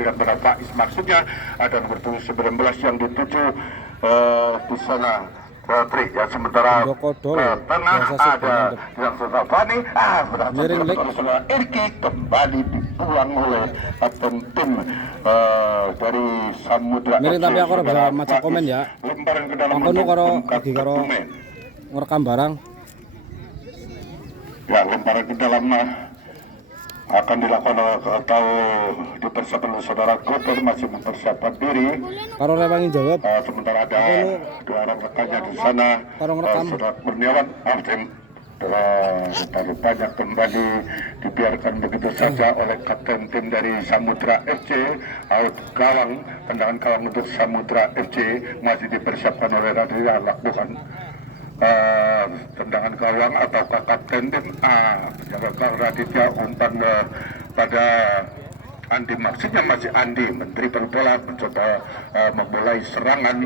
diberikan pada Faiz, maksudnya ada nomor 19 yang dituju di sana. Tri, ya sementara tengah ada yang sudah Fani, berhasil saudara Irki kembali dibuang oleh kapten tim dari Samudra. Miring tapi aku bisa maca komen ya. Lemparan ke dalam aku lagi karo ngerekam barang. Ya, lemparan ke dalam akan dilakukan atau dipersiapkan oleh saudara Kotor, masih mempersiapkan diri. Karo Rewangi jawab. Sementara ada dua orang rekannya di sana. Saudara Kurniawan, rupanya kembali dibiarkan begitu saja oleh kapten tim dari Samudra FC. Out gawang, tendangan gawang untuk Samudra FC masih dipersiapkan oleh Raditya, lakukan tendangan gawang atau kapten tim penjaga Raditya umpan pada Andi, maksudnya masih Andi menteri bola mencoba memulai serangan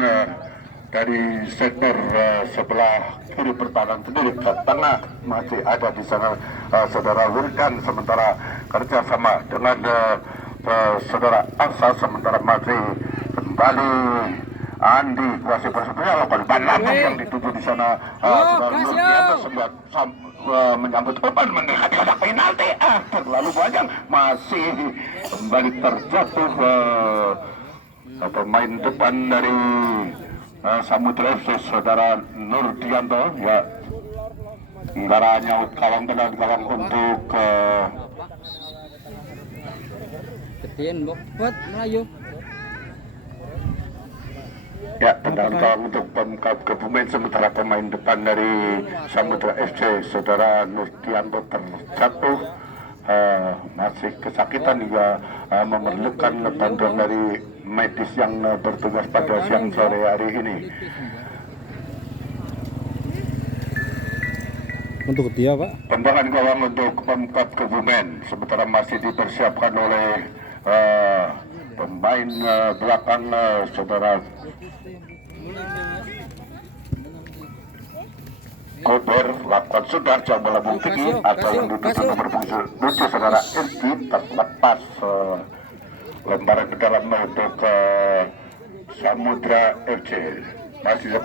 dari sektor sebelah kiri pertahanan sendiri ke tengah. Masih ada di sana saudara Wildan, sementara kerjasama dengan saudara Aksa, sementara masih kembali Andi masih bersedia lakukan lambung yang dituju di sana. Saudara menyambut umpan mendekati kotak penalti, terlalu banyak, masih kembali terjatuh pemain depan dari Samudra FC, saudara Nurdianto. Ya, nggaranya kawang dan kawang untuk ketiin bokbet Melayu. Ya, tendangan gawang untuk Pemkab Kebumen, sementara pemain depan dari Samudra FC, saudara Nurdianto, terjatuh, masih kesakitan juga, memerlukan bantuan dari medis yang bertugas pada siang sore hari ini. Untuk dia Pak, tendangan gawang untuk Pemkab Kebumen, sementara masih dipersiapkan oleh pemain belakang saudara Kober. Lakukan sudah jauh melambung tinggi, ada yang dituju nomor 7 saudara Irki, terlepas lemparan ke dalam untuk Samudra FC. Masih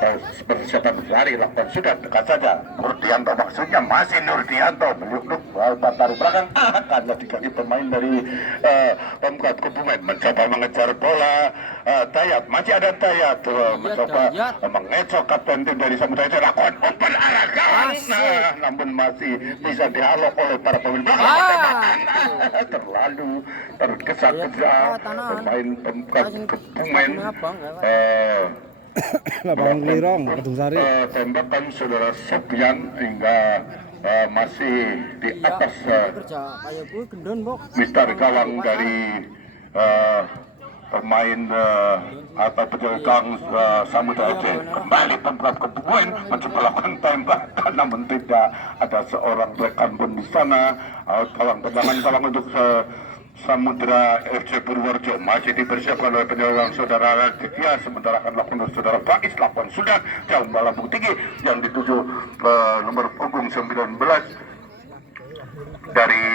persiapan lari, lakukan sudah dekat saja. Nurdianto, maksudnya masih Nurdianto meluk-luk dari belakang, karena di kaki pemain dari Pemkab Kebumen mencoba mengejar bola. Tayat, masih ada Tayat mencoba mengecok kapten tim dari Samudra FC, lakukan umpan arah gawang, namun masih bisa dihalau oleh para pemain belakang. Terlalu tergesa-gesa pemain Pemkab Kebumen. lapangan Kelirong, Kedung Sari. Tembakan saudara Sofian hingga masih di atas Mister gawang dari pemain atau penjaga gawang Samudra FC. Kembali Pemkab Kebumen mencoba lakukan tembakan, namun tidak ada seorang rekan pun di sana. Gawang, tendangan gawang untuk Samudra FC Purworejo masih dipersiapkan oleh penjaga saudara Raditya, sementara akan lakukan saudara Faiz, lakukan sudah jauh melambung tinggi yang dituju nomor punggung 19 dari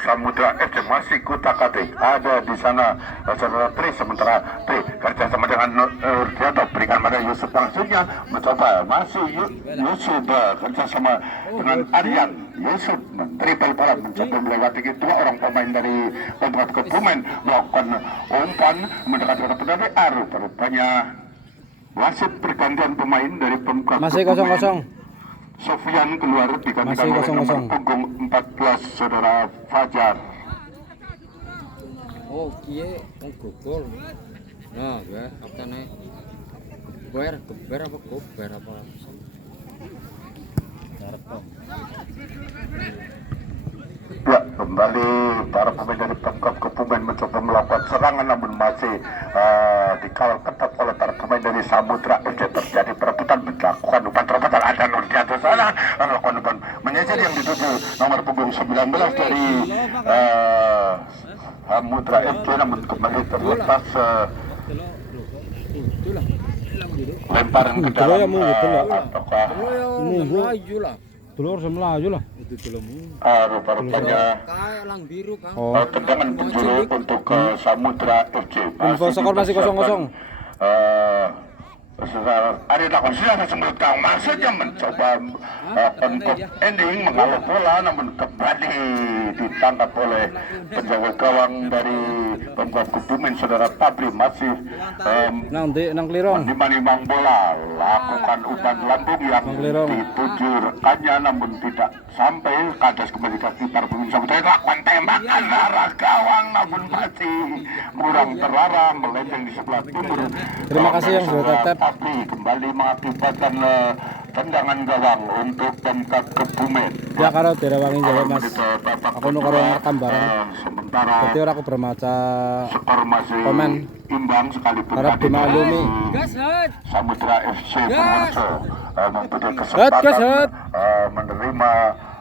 Samudra FC, masih kutak-atik ada di sana saudara Tri, sementara Tri kerjasama dengan Nurdianto, berikan pada Yusuf, maksudnya mencoba masih Yusuf kerjasama dengan Aryan. Yusuf dribble bola mencoba melewati dua orang pemain dari Pemkab Kebumen, melakukan umpan mendekati kotak penalti. Rupanya wasit pergantian pemain dari Pemkab masih Kebumen. 0-0. Sofian keluar digantikan oleh nomor punggung 14 saudara Fajar. Oh iya, gol. Nah, ya, apa nih? Geber apa gober apa? Ya, kembali para pemain dari Pemkab Kebumen mencoba melakukan serangan, namun masih dikawal ketat oleh para pemain dari Samudra FC. Terjadi perebutan, melakukan umpan terobosan, ada Nurdianto sana melakukan umpan menyisir yang dituju nomor punggung 19 dari Samudra FC, namun kembali terlepas. Lemparan ke dalam ataukah dulur semelayu lah. Itu delemu. Rupa-rupanya Kayak lang biru Kang. Oh. tendangan penjuru untuk Samudra FC. Info skor masih 0-0. Ada takon sudah sebelum tahu maksudnya mencoba untuk ending mengalir bola, namun kembali ditangkap oleh penjaga gawang dari Pemkab Kebumen, saudara Tabri masih Nanti nang klirong. menimang bola, lakukan umpan lambung yang dituju rekannya, namun tidak sampai kandas kembali ke sekitar Bumi Samudra. Lakukan tembakan arah gawang, namun masih kurang terarah, melenceng di sebelah timur. Terima kasih yang sudah tetap. Tapi kembali mengakibatkan tendangan gawang untuk Pemkab Kebumen. Ya karo direwangi jawab Mas. Aku nu karo ngerekam bareng. Sementara Berarti ora aku bermaca skor masih komen. imbang sekalipun Harap tadi dimaklumi. Gas, Hot. Samudra FC Purworejo mempunyai Gas, kesempatan Hot. menerima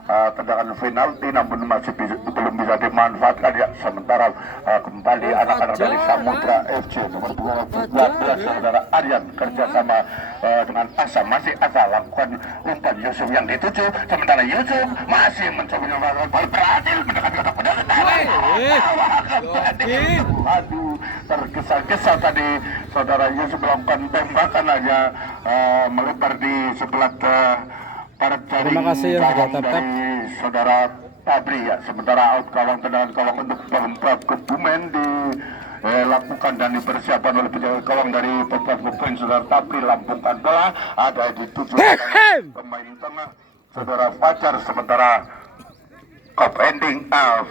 tendangan penalti, namun masih belum bisa dimanfaatkan ya. Sementara kembali anak-anak dari Samudra FC nomor 12 saudara Aryan kerjasama dengan Asa, masih Asa lakukan umpan Yusuf yang dituju, sementara Yusuf masih mencoba melakukan bola berhasil mendekati kotak penalti. Aduh, tergesa-gesa tadi saudara Yusuf melakukan tembakan hanya melebar di sebelah para jaring. Terima kasih yang sudah tap-tap. dari saudara Tabri ya. Sementara out gawang, tendangan gawang untuk Pemkab Kebumen dilakukan dan dipersiapkan oleh penjaga gawang dari Pemkab Kebumen, saudara Tabri lambungkan bola, ada di tujuh pemain tengah saudara Fajar. Sementara Cup ending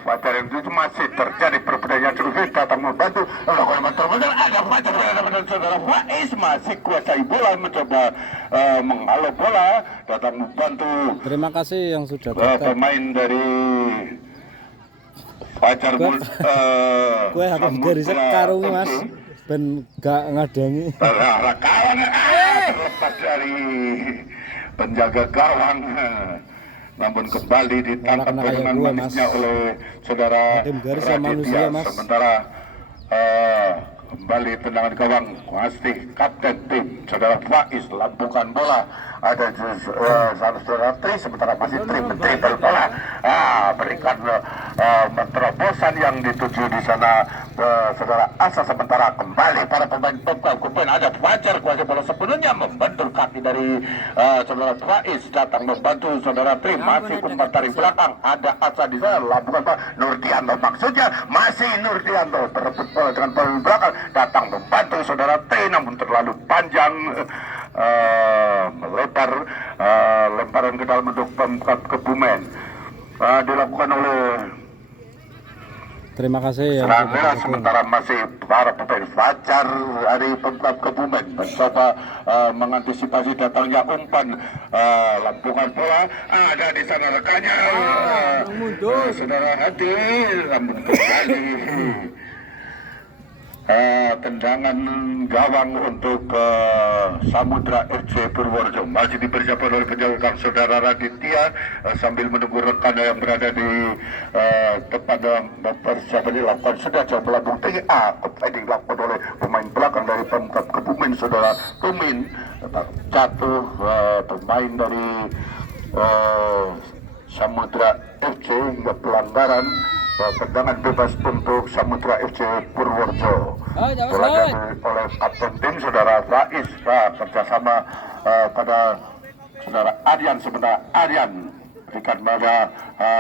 Fajar yang itu masih terjadi perbedaan yang cukup datang membantu melakukan betul-betul ada Fajar dan saudara Faiz masih kuasai bola, mencoba menghalau bola, datang membantu. Terima kasih yang sudah tetap. Pemain dari Fajar Kue hakik garis karung Mas. Ben gak ngadangi. kawan terlepas dari penjaga gawang, namun kembali ditangkap Anak-anak dengan kayak gue, Mas. manisnya oleh saudara Hakim garis sama Raditya. manusia, Mas. Sementara kembali tendangan gawang masih kapten tim saudara Faiz lambungkan bola, ada saudara Tri, sementara masih Tri menteri bola berikan terobosan yang dituju di sana saudara Asa. Sementara kembali para pemain Pemkab Kebumen, ada Fajar kuasa bola sepenuhnya membentur kaki dari saudara Faiz, datang membantu saudara Tri, masih umpan tarik belakang, ada Asa di sana lambungkan bola, Nurdianto maksudnya, masih Nurdianto berebut bola dengan bola belakang, datang membantu saudara T, namun terlalu panjang, melebar, lemparan ke dalam untuk Pemkab Kebumen dilakukan oleh Terima kasih yang Rangga. sudah tetap. Sementara masih para pemain Fajar dari Pemkab Kebumen mencoba mengantisipasi datangnya umpan lampungan bola, ada di sana rekannya saudara Hadi, namun kembali tendangan gawang untuk Samudra FC Purworejo masih dipersiapkan oleh penjaga gawang saudara Raditya sambil menunggu rekan yang berada di tempat persiapan dilakukan sudah coba lambung tinggi dilakukan oleh pemain belakang dari Pemkab Kebumen saudara Tumin, jatuh pemain dari Samudra FC hingga pelanggaran. Tendangan bebas untuk Samudra FC Purworejo dilakukan oleh kapten tim saudara Faiz kerjasama pada saudara Aryan. Sementara Aryan berikan pada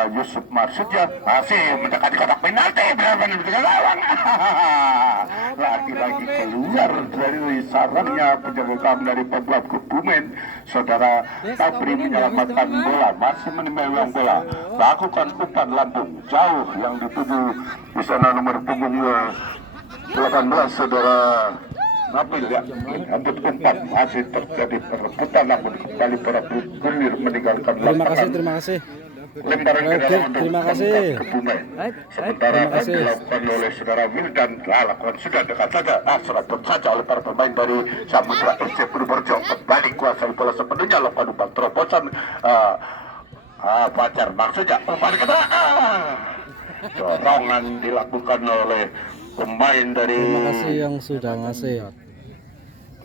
Yusuf Marsudja, masih mendekati kotak penalti, benar-benar dengan gawang. Lagi-lagi keluar dari sarangnya penjaga gawang dari Pemkab Kebumen, saudara Tabri menyelamatkan bola, masih memegang bola, lakukan umpan lambung jauh yang dituju di sana nomor punggung 18 saudara Nabil ya. Untuk umpan masih terjadi perebutan, namun kembali para gulir meninggalkan lapangan. Terima kasih. Lemparan ke dalam untuk terima kasih. Kebumen. Sementara Terima kasih. dilakukan oleh saudara Wildan, lakukan sudah dekat saja, seragam saja oleh para pemain dari Samudra FC Purworejo, kembali kuasai bola sepenuhnya, lakukan umpan terobosan Fajar maksudnya umpan ke belakang, dorongan dilakukan oleh pemain dari Terima kasih yang sudah ngasih.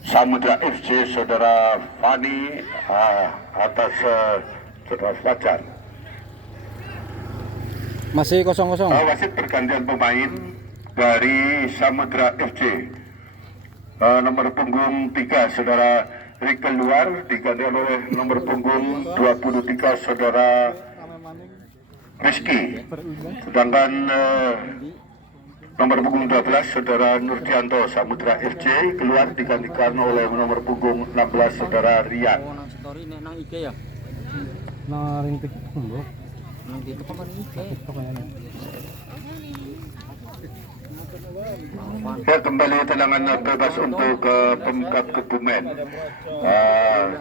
Samudra FC saudara Fani atas saudara Fajar. Masih 0-0. Wasit pergantian pemain dari Samudra FC. Nomor punggung 3 saudara Rik keluar digantikan oleh nomor punggung 23 saudara Rizky. Sedangkan nomor punggung 12 saudara Nurdianto Samudra FC keluar digantikan oleh nomor punggung 16 saudara Rian. Oh, nang story nek nang IG ya. Nah, ring tik bro. Nang TikTok apa IG? Ya, kembali tendangan bebas untuk Pemkab Kebumen.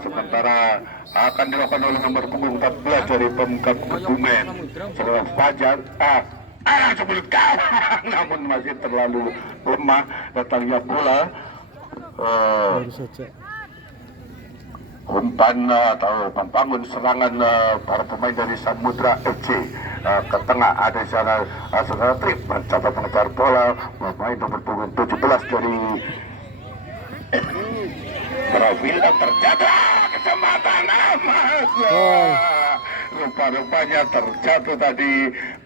Sementara akan dilakukan oleh nomor punggung 14 dari Pemkab Kebumen, saudara Fajar. Sebelum gawang, namun masih terlalu lemah datangnya bola. Baru saja. Umpan atau membangun serangan para pemain dari Samudra FC ke tengah. Ada di sana saudara Trip mencoba mengejar bola, pemain nomor punggung 17 dari Profil terjatuh kesempatan amat. Rupa-rupanya terjatuh tadi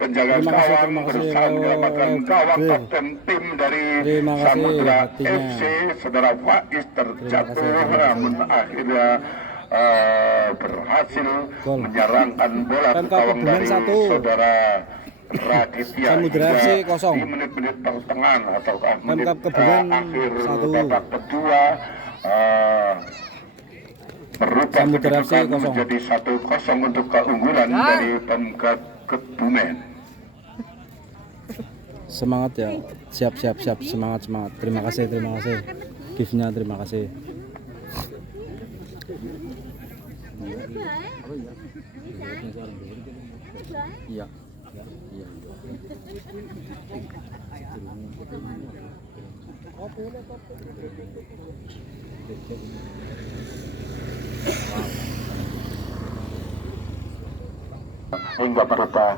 penjaga gawang berusaha menyelamatkan gawang kapten tim dari Samudra FC saudara Faiz terjatuh, namun akhirnya berhasil menyerangkan bola ke gawang dari saudara Raditya. Samudra FC 0. Di menit-menit pertengahan atau menit Kebumen akhir 1. babak kedua berubah Samudra FC kedudukan 0. menjadi 1-0 untuk keunggulan dari Pemkab Kebumen. Semangat ya. Siap. Semangat. Terima kasih. Gift-nya terima kasih. Iya. Hingga merubah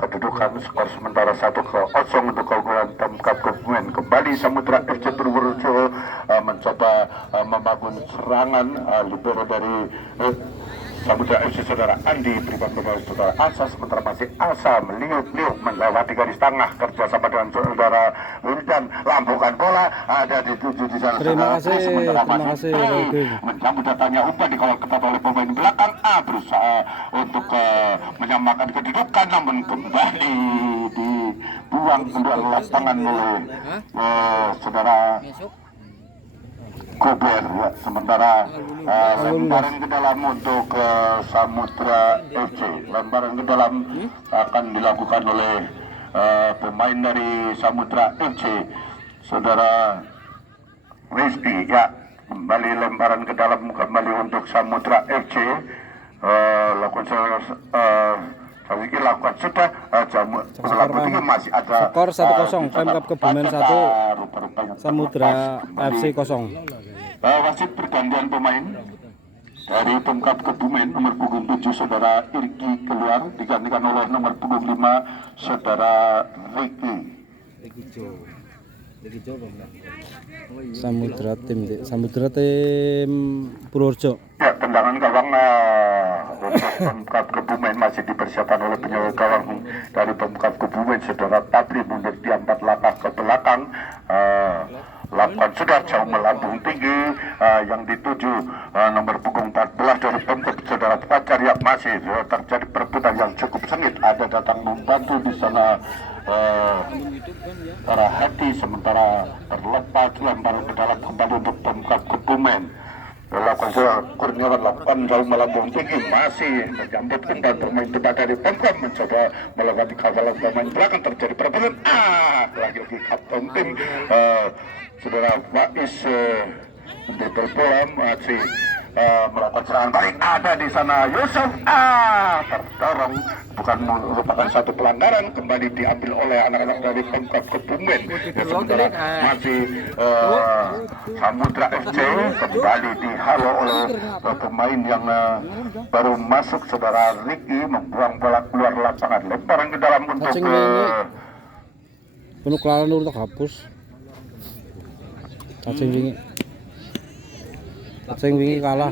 kedudukan skor sementara 1-0 untuk keunggulan Pemkab Kebumen. Kembali Samudra FC Purworejo mencoba membangun serangan. Libero dari Samudra FC saudara Andi berikan kepada saudara Asa, sementara masih Asa meliuk-liuk melewati garis tengah kerjasama dengan saudara Wildan, lambungkan bola ada dituju di sana. Terima kasih. Menyambut datangnya umpan dikawal ketat oleh pemain belakang. Berusaha untuk menyamakan kedudukan, namun kembali dibuang keluar lapangan oleh saudara Kober. Sementara lemparan ke dalam untuk Samudra FC. Lemparan ke dalam akan dilakukan oleh pemain dari Samudra FC, saudara Rizky. Ya, kembali lemparan ke dalam kembali untuk Samudra FC. Lakukan sudah masih ada skor 1-0 Pemkab Kebumen 1, Samudra FC 0. Wasit pergantian pemain dari Pemkab Kebumen, nomor punggung 7 saudara Irki keluar digantikan oleh nomor punggung 5 saudara Ricky. Samudra tim Purworejo. Ya, tendangan gawang untuk Pemkab Kebumen masih dipersiapkan oleh penjaga gawang dari Pemkab Kebumen saudara Tabri, mundur di 4 langkah ke belakang. Lakukan sudah jauh melambung tinggi yang dituju nomor punggung 14 dari Pemkab saudara Fajar. Ya, masih terjadi perebutan yang cukup sengit. Ada datang membantu di sana para hati, sementara terlepas lemparan ke dalam kembali untuk Pemkab Kebumen. Lakukan Kurniawan lakukan jauh melambung tinggi, masih menyambut umpan bermain depan dari Pemkab, mencoba melewati kawalan pemain belakang, terjadi perebutan. Lagi-lagi kapten tim saudara Faiz mendetel bola, masih melakukan serangan balik. Ada di sana Yusuf terdorong, bukan merupakan satu pelanggaran, kembali diambil oleh anak-anak dari Pemkab Kebumen. Sementara masih Samudra FC kembali dihalau oleh pemain yang baru masuk, saudara Ricky membuang bola keluar lapangan, lemparan ke dalam untuk penuh kelaran dulu tak hapus. Cacing wingi kalah.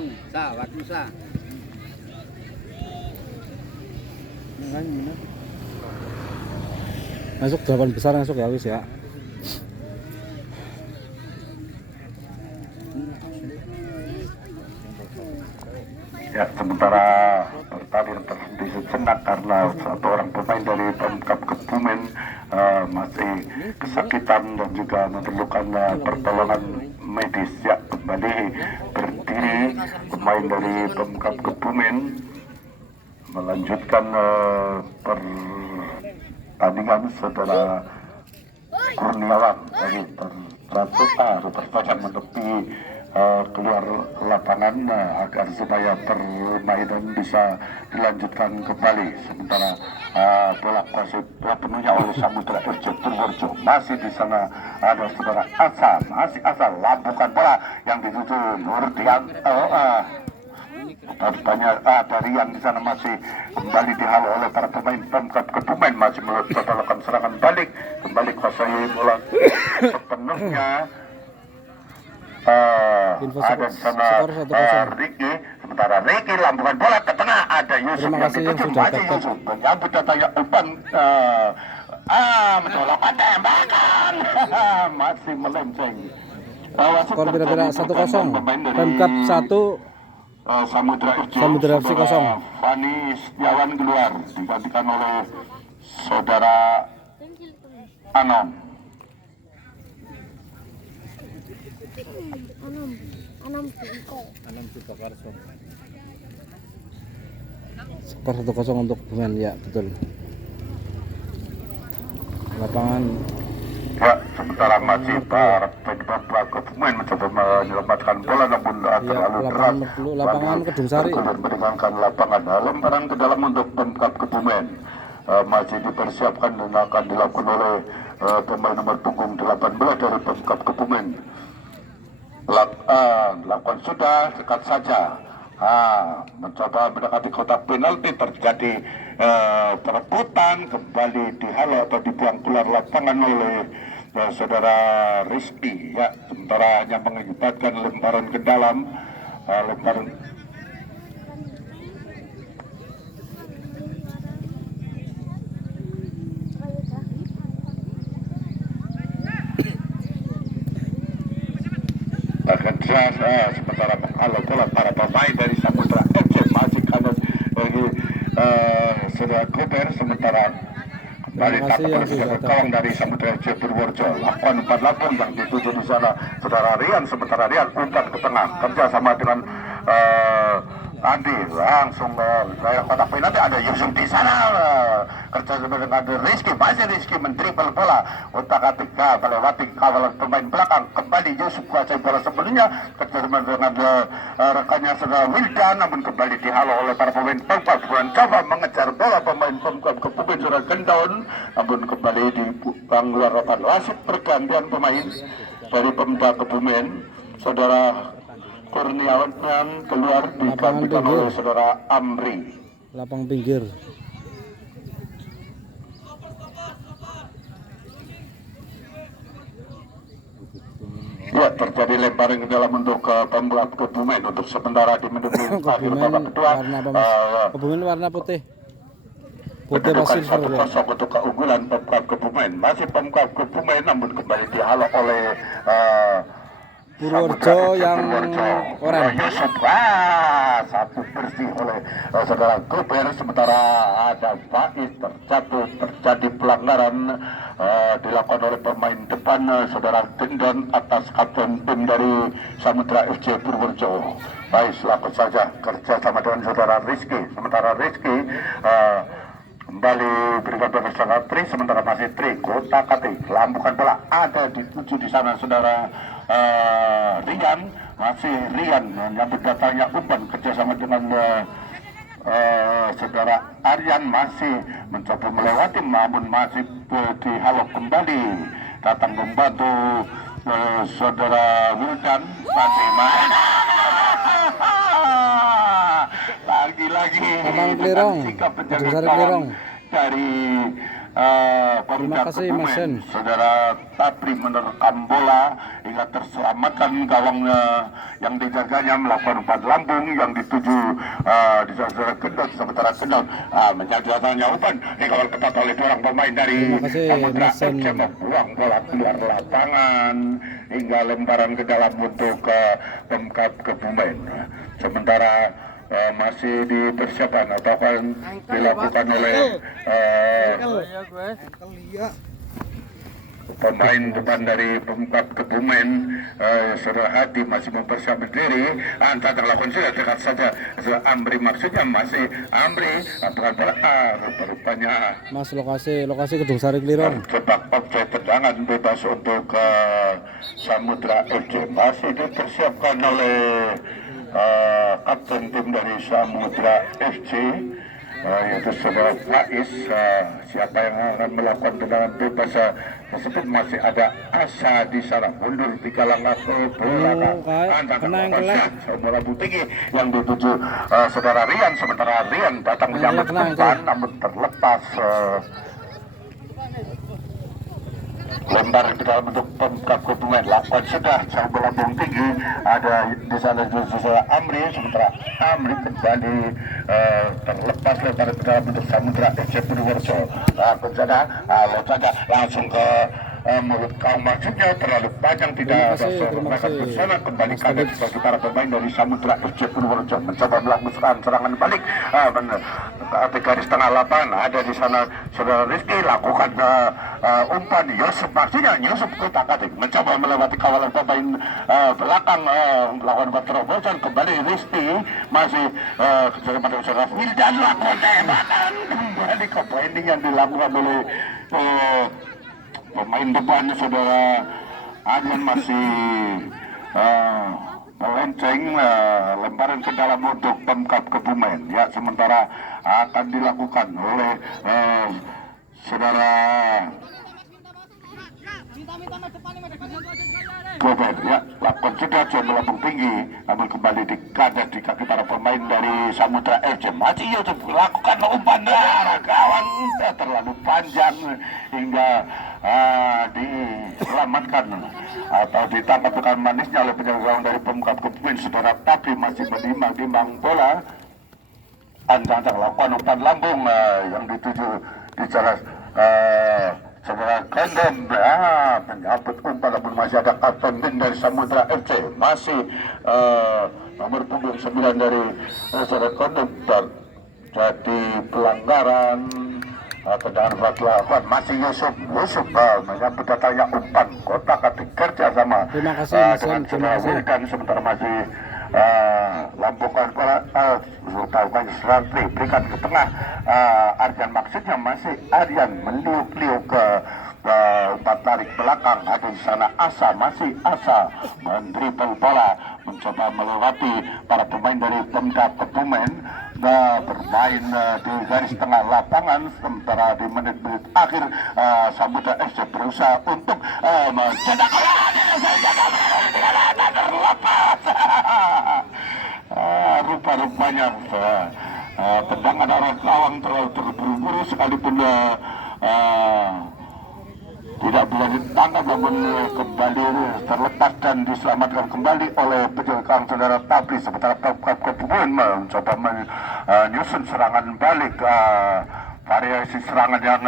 Masuk 8 besar masuk ya wis ya. Ya, sementara pertandingan terhenti sejenak karena satu orang pemain dari Pemkab Kebumen masih kesakitan dan juga memerlukan pertolongan medis. Ya, kembali berdiri pemain dari Pemkab Kebumen melanjutkan pertandingan. Saudara Kurniawan dari terjatuh terpajang menepi keluar lapangan agar supaya permainan bisa dilanjutkan kembali. Sementara bola kuasai penuhnya oleh Samudra FC Purworejo. Masih di sana ada saudara Asa, masih Asa lampukan bola yang dituju Nurdian. Banyak dari yang di sana masih kembali dihalau oleh para pemain Pemkab Kebumen, masih melakukan serangan balik, kembali kuasai bola sepenuhnya. Ada di sana Ricky, sementara Ricky lambungan bola ke tengah, ada Yusuf yang dituju, masih Yusuf menyambut datanya umpan, mencolokkan tembakan, masih melenceng. Skor kira-kira 1-0. Pemkab 1, Samudra FC 0. Fani Setiawan keluar digantikan oleh saudara Anom. Skor 1-0 untuk Kebumen ya, betul. Lapangan Ya, sementara masih para pemain Kebumen mencoba menyelamatkan bola namun terlalu deras. Lapangan Kedung Sari. Meringankan lapangan lemparan ke dalam untuk Pemkab Kebumen. Masih dipersiapkan dan akan dilakukan oleh pemain nomor punggung 18 dari Pemkab Kebumen. Lakukan sudah, dekat saja. Mencoba mendekati kotak penalti, terjadi perebutan, kembali dihalau atau dibuang keluar lapangan oleh saudara Rizky. Ya, sementara hanya mengibatkan lemparan ke dalam, lemparan. Sementara menghalau bola para pemain dari Samudra FC masih kanan bagi saudara Koper, sementara kembali tak kawan dari Samudra FC Purworejo. Lakukan umpan lambung yang dituju di sana saudara Rian, sementara Rian umpan ke tengah kerja sama dengan Andi langsung kayak kotak penalti, ada Yusuf di sana kerja sama dengan Rizky, masih Rizky mentripel bola otak atik melewati kawalan pemain belakang, kembali Yusuf kuasai bola sebelumnya kerja sama dengan rekannya saudara Wildan, namun kembali dihalau oleh para pemain Pemkab coba mengejar bola pemain Pemkab Kebumen sudah gendon, namun kembali dibuang luar lapangan. Wasit pergantian pemain dari Pemkab Kebumen, saudara Kurniawan keluar digantikan oleh saudara Amri. Lapang pinggir. Ya, terjadi lemparan ke dalam untuk Pemkab Kebumen untuk sementara di menit akhir babak kedua. Kebumen warna putih. Putih pasir 1-0 untuk keunggulan Pemkab Kebumen. Masih Pemkab Kebumen namun kembali dihalau oleh Purworejo yang oranye. Yusuf satu bersih oleh saudara Koper, sementara ada Faiz terjatuh, terjadi pelanggaran dilakukan oleh pemain depan saudara Gendon atas kapten tim dari Samudra FC Purworejo. Baik, lakukan saja kerja sama dengan saudara Rizky, sementara Rizky kembali berikan bebas saudara Tri, sementara masih Tri kota kati lampukan bola ada dituju di sana saudara Rian, masih Rian menyambut datanya umpan kerjasama dengan saudara Aryan, masih mencoba melewati namun masih dihalau kembali datang membantu saudara Wildan, masih main lagi-lagi Abang Klirong, sikap penjaga Kedung Sari gawang Klirong dari Terima kasih, Mas Sen. Saudara Tapri menerkam bola hingga terselamatkan gawang yang dijaganya melakukan umpan lambung yang dituju di saudara Kendal, sementara Kendal menjatuhkannya umpan dikawal ketat oleh dua orang pemain dari Terima kasih, Samudra Mas Sen. FC, membuang bola keluar lapangan hingga lemparan ke dalam untuk Pemkab Kebumen. Sementara masih dipersiapkan atau akan dilakukan oleh pemain depan dari Pemkab Kebumen. Saudara Hadi masih mempersiapkan diri. Anta terlakukan sudah dekat saja. Amri maksudnya masih Amri bukan bola rupanya Mas, lokasi Gedung Sari Klirong. terjebak pakai tendangan bebas untuk Samudra FC. Masih dipersiapkan oleh kapten tim dari Samudra FC, yaitu saudara Faiz. Siapa yang akan melakukan tendangan bebas tersebut? Masih ada Asa di sana, mundur 3 langkah ke belakang. Kena yang kelek. Bola tinggi yang dituju saudara Rian, sementara Rian datang menyambut umpan namun terlepas. Lempar ke dalam bentuk Pemkab Kebumen, lakukan sudah sang bola tinggi, ada di sana juga Amri, sementara Amri kembali terlepas lempar ke dalam bentuk Samudra FC Purworejo. Lakukan saja, langsung ke mulut kaum maksudnya terlalu panjang, tidak ada serangan bersama, kembalikan bagi para pemain dari Samudra FC Purworejo mencoba melakukan serangan balik di garis tengah lapangan. Ada di sana saudara Rizky, lakukan umpan Yusuf, maksudnya Yusuf kutak-atik mencoba melewati kawalan pemain belakang, melakukan terobosan. Kembali Rizky masih kepada saudara Wildan, lakukan tembakan kembali ke pointing yang dilakukan oleh pemain depan saudara Adrian. Masih melenceng, lemparan ke dalam untuk Pemkab Kebumen ya, sementara akan dilakukan oleh saudara Gober ya, lakukan sudah melambung tinggi namun kembali dikadas di kaki para pemain dari Samudra FC. Masih Yusuf lakukan umpan darah, gawang terlalu panjang hingga diselamatkan atau ditangkap dengan manisnya oleh penjaga gawang dari Pemkab Kebumen. Saudara Tapi masih menimbang bola. Ancang-ancang lakukan umpan lambung yang dituju di jalan saudara Kendem menyambut umpan, namun masih ada kapten dari Samudra FC, masih nomor punggung 9 dari saudara Kendem, dan jadi pelanggaran tendangan berat dilakukan. Masih Yusuf menyambut datangnya umpan kotak atik kerja sama dengan saudara Wildan, sementara masih lambungkan bola lakukan serantri, berikan ke tengah. Arjan maksudnya masih Arjan meliuk-liuk ke umpan tarik belakang. Ada di sana Asa, masih Asa mendribble bola, mencoba melewati para pemain dari Pemkab Kebumen, bermain di garis tengah lapangan. Sementara di menit-menit akhir Samudra FC berusaha untuk mencetak gol, terlepas. Rupa-rupanya tendangan arah gawang terlalu terburu-buru, sekalipun tidak bisa ditangkap, namun kembali terlepas dan diselamatkan kembali oleh penjaga gawang saudara Tabli. Sementara Pemkab Kebumen mencoba menyusun serangan balik, variasi serangan yang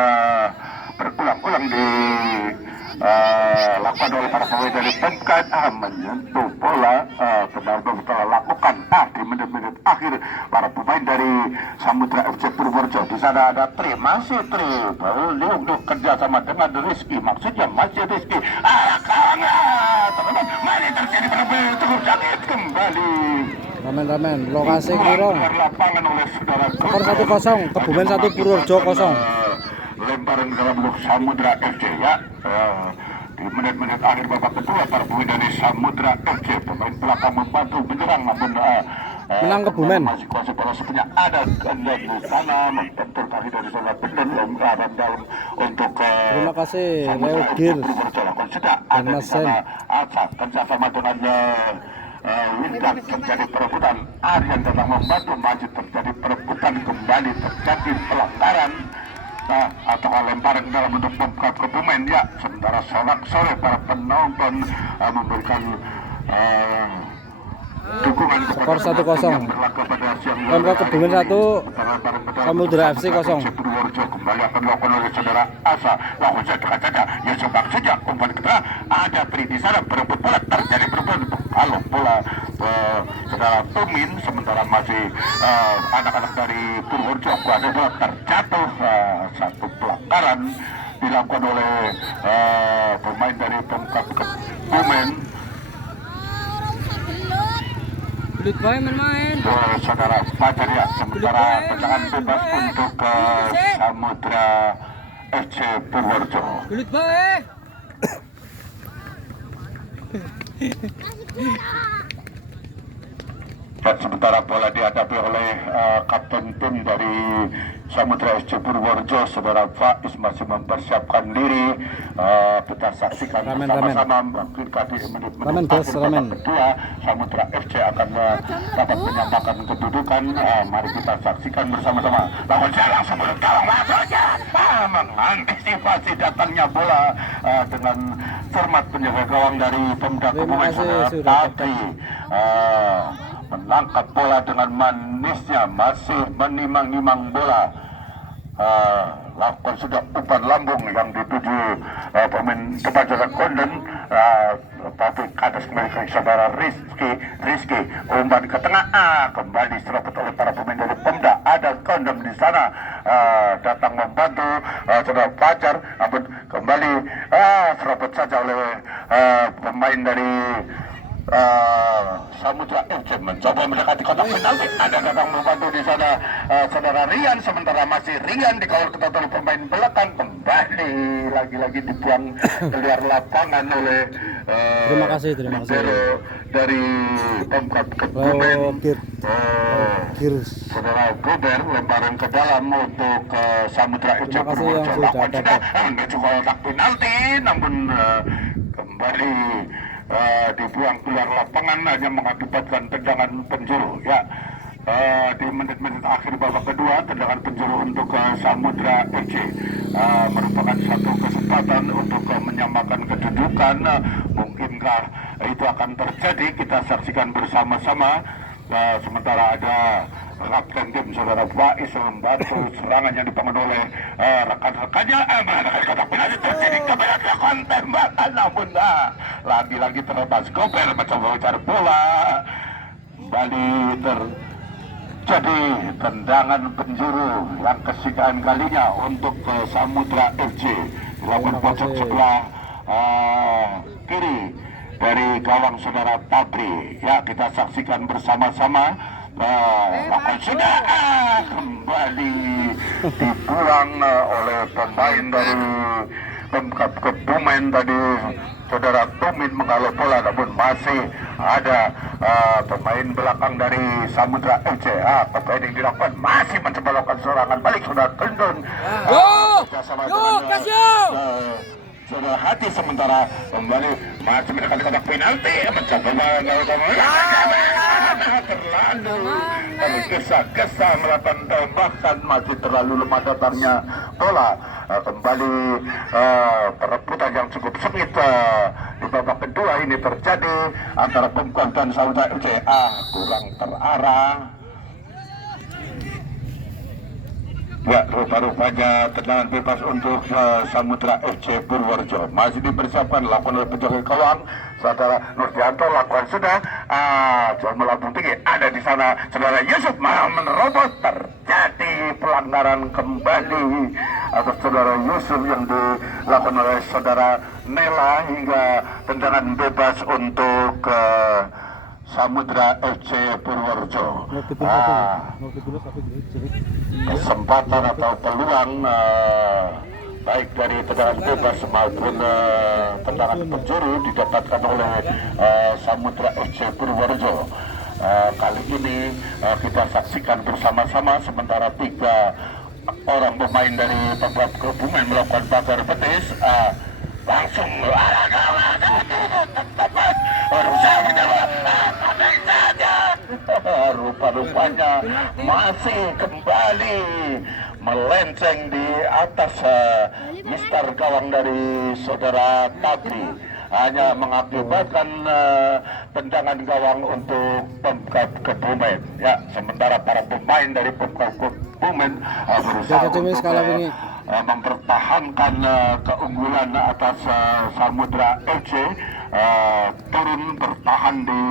berulang-ulang dilakukan oleh para pemain dari Pemkab, menyentuh bola benar-benar lakukan di menit-menit akhir para pemain dari Samudra FC Purworejo. Di sana ada masih beliau kerja sama dengan Rizky, maksudnya masih Rizky teman-teman, mari terjadi perbedaan terus sakit kembali. Ramen lokasi Klirong. Lapangan oleh saudara Skor 1-0, Kebumen 1, Purworejo 0. Lemparan ke dalam blok Samudra FC ya. Di menit-menit akhir babak kedua, para pemain dari Samudra FC, pemain belakang membantu menyerang, namun menang Kebumen. masih kuasa bola sebenarnya ada di sana, membentur kaki dari saudara Benden, lemparan dalam untuk Terima kasih Samudra Leo FC Gir Purworejo. Sudah ada di sana Asa kerjasama dengan Wildan, terjadi perebutan. Aryan datang membantu, masih terjadi perebutan, kembali terjadi pelanggaran atau lemparan dalam bentuk bom ke pemain ya. Sementara sorak-sorai para penonton memberikan dukungan Skor kepada 1-0. Pemkab Kebumen 1, Samudra FC 0. Purworejo kembali akan dilakukan oleh saudara Asa. Lakukan saja ya sebab saja umpan ke tengah, ada Tri di sana berebut bola, terjadi perebutan kalau bola saudara Tumin, sementara masih anak-anak dari Purworejo kuasa bola terjatuh. Satu pelanggaran dilakukan oleh pemain dari Pemkab Kebumen. Belut bae main-main. Saudara Fajar ya, sementara tendangan bebas untuk Samudra FC Purworejo. Belut bae. Dan sementara bola dihadapi oleh kapten tim dari Samudra FC Purworejo, saudara Faiz masih mempersiapkan diri. Kita saksikan bersama-sama ketika di menit-menit akhir kedua Samudra FC akan dapat menyamakan kedudukan. Mari kita saksikan bersama-sama. Lawan langsung tolong saja mengantisipasi datangnya bola dengan cermat penjaga gawang dari Pemda Kebumen Tatri menangkap bola dengan manisnya, masih menimang-nimang bola. Lakukan sudah umpan lambung yang dituju pemain Kebajakan Konden, tapi ke atas kembali ke saudara Rizky umpan ke tengah, kembali serobot oleh para pemain dari Pemda. Ada Kondem di sana datang membantu saudara Fajar, namun kembali serobot saja oleh pemain dari Samudra FC mencoba mendekati kotak penalti. Ada datang membantu di sana saudara Rian, sementara masih Rian dikawal ketat oleh pemain belakang, kembali lagi-lagi dibuang keluar lapangan oleh Terima kasih dari Pemkab Kebumen. Saudara Gober lemparan ke dalam untuk Samudra FC Purworejo. Menuju kotak penalti, namun kembali dibuang keluar lapangan, hanya mengakibatkan tendangan penjuru ya. Di menit-menit akhir babak kedua, tendangan penjuru untuk Samudra FC merupakan satu kesempatan untuk menyamakan kedudukan. Mungkinkah itu akan terjadi? Kita saksikan bersama-sama. Sementara ada kapten tim saudara Faiz membantu serangan yang dibangun oleh rekan-rekannya. Kotak penalti terjadi, kembali dilakukan tembakan, namun lagi-lagi terlepas. Gober mencoba mencari bola, kembali terjadi tendangan penjuru yang kesekian kalinya untuk Samudra FC. Dilakukan pojok sebelah kiri dari gawang saudara Tabri. Ya, kita saksikan bersama-sama. Lakukan sudah kembali dibuang oleh pemain dari Pemkab Kebumen tadi, saudara Tumin menghalau bola, namun masih ada pemain belakang dari Samudra FC. Pemain yang dilakukan masih mencoba melakukan serangan balik, saudara Kendon. Saudara Hati sementara kembali masih mendekati kotak penalti, mencoba terlalu tergesa-gesa melakukan tembakan, masih terlalu lemah datarnya bola. Kembali perebutan yang cukup sengit di babak kedua ini terjadi antara Pemkab dan Samudra FC. Kurang terarah. Ya, rupa-rupanya tendangan bebas untuk Samudra FC Purworejo masih dipersiapkan, lakukan oleh penjaga gawang saudara Nurdianto. Lakukan sudah, jual melambung tinggi, ada di sana saudara Yusuf malah menerobos, terjadi pelanggaran kembali atas saudara Yusuf yang dilakukan oleh saudara Nela, hingga tendangan bebas untuk Samudra FC Purworejo. Kesempatan atau peluang baik dari tendangan bebas maupun tendangan penjuru didapatkan oleh Samudra FC Purworejo. Kali ini kita saksikan bersama-sama, sementara 3 orang pemain dari Pemkab Kebumen melakukan pagar betis, langsung rupa-rupanya masih kembali melenceng di atas mistar gawang dari saudara Tabri, hanya mengakibatkan tendangan gawang untuk Pemkab Kebumen. Ya, sementara para pemain dari Pemkab Kebumen berusaha untuk mempertahankan keunggulan atas Samudra FC, turun bertahan di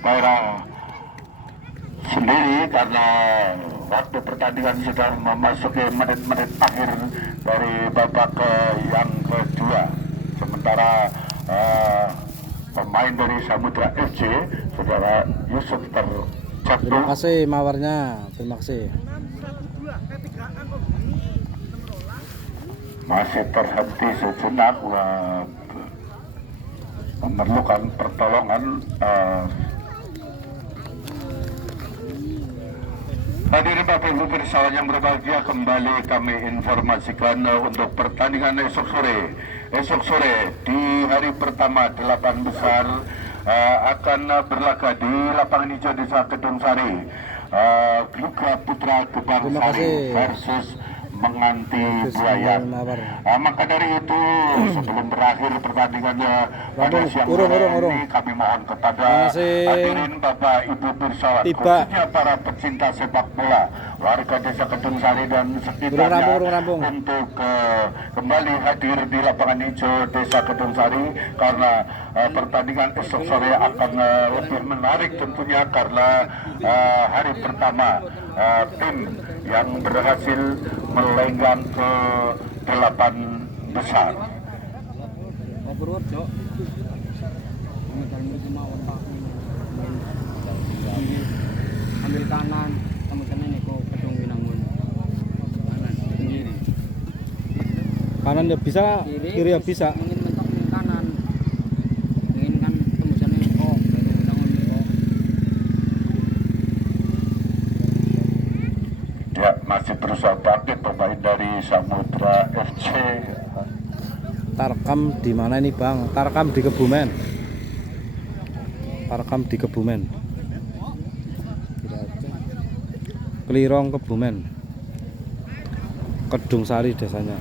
daerah sendiri karena waktu pertandingan sudah memasuki menit-menit akhir dari babak yang kedua. Sementara pemain dari Samudra FC, saudara Yusuf terjatuh. Terima kasih mawarnya, terima kasih. Masih terhenti sejenak, memerlukan pertolongan. Hadirin Bapak Ibu persawan yang berbahagia, kembali kami informasikan untuk pertandingan esok sore. Esok sore di hari pertama 8 besar akan berlaga di lapangan hijau Desa Kedung Sari. Glugra Putra Gebang Sari versus Menganti Buaya. Maka dari itu, sebelum berakhir pertandingannya pada siang hari ini, kami mohon kepada hadirin Bapak Ibu persawan, khususnya para pecinta sepak bola, warga Desa Kedung Sari dan sekitarnya, untuk kembali hadir di lapangan hijau Desa Kedung Sari, karena pertandingan esok sore akan lebih menarik tentunya, karena hari pertama tim yang berhasil melenggang ke 8 besar. Ambil kanan, kemudian ini kok Kedung Binangun. Kanan ya bisa, kiri ya bisa. Ingin mentok ning kanan. Ingin kan tembusane kok Kedung Binangun kok. Ya, masih berusaha bangkit pemain dari Samudra FC. Tarkam di mana ini Bang? Tarkam di Kebumen. Tarkam di Kebumen. Kelirong Kebumen. Kedung Sari desanya.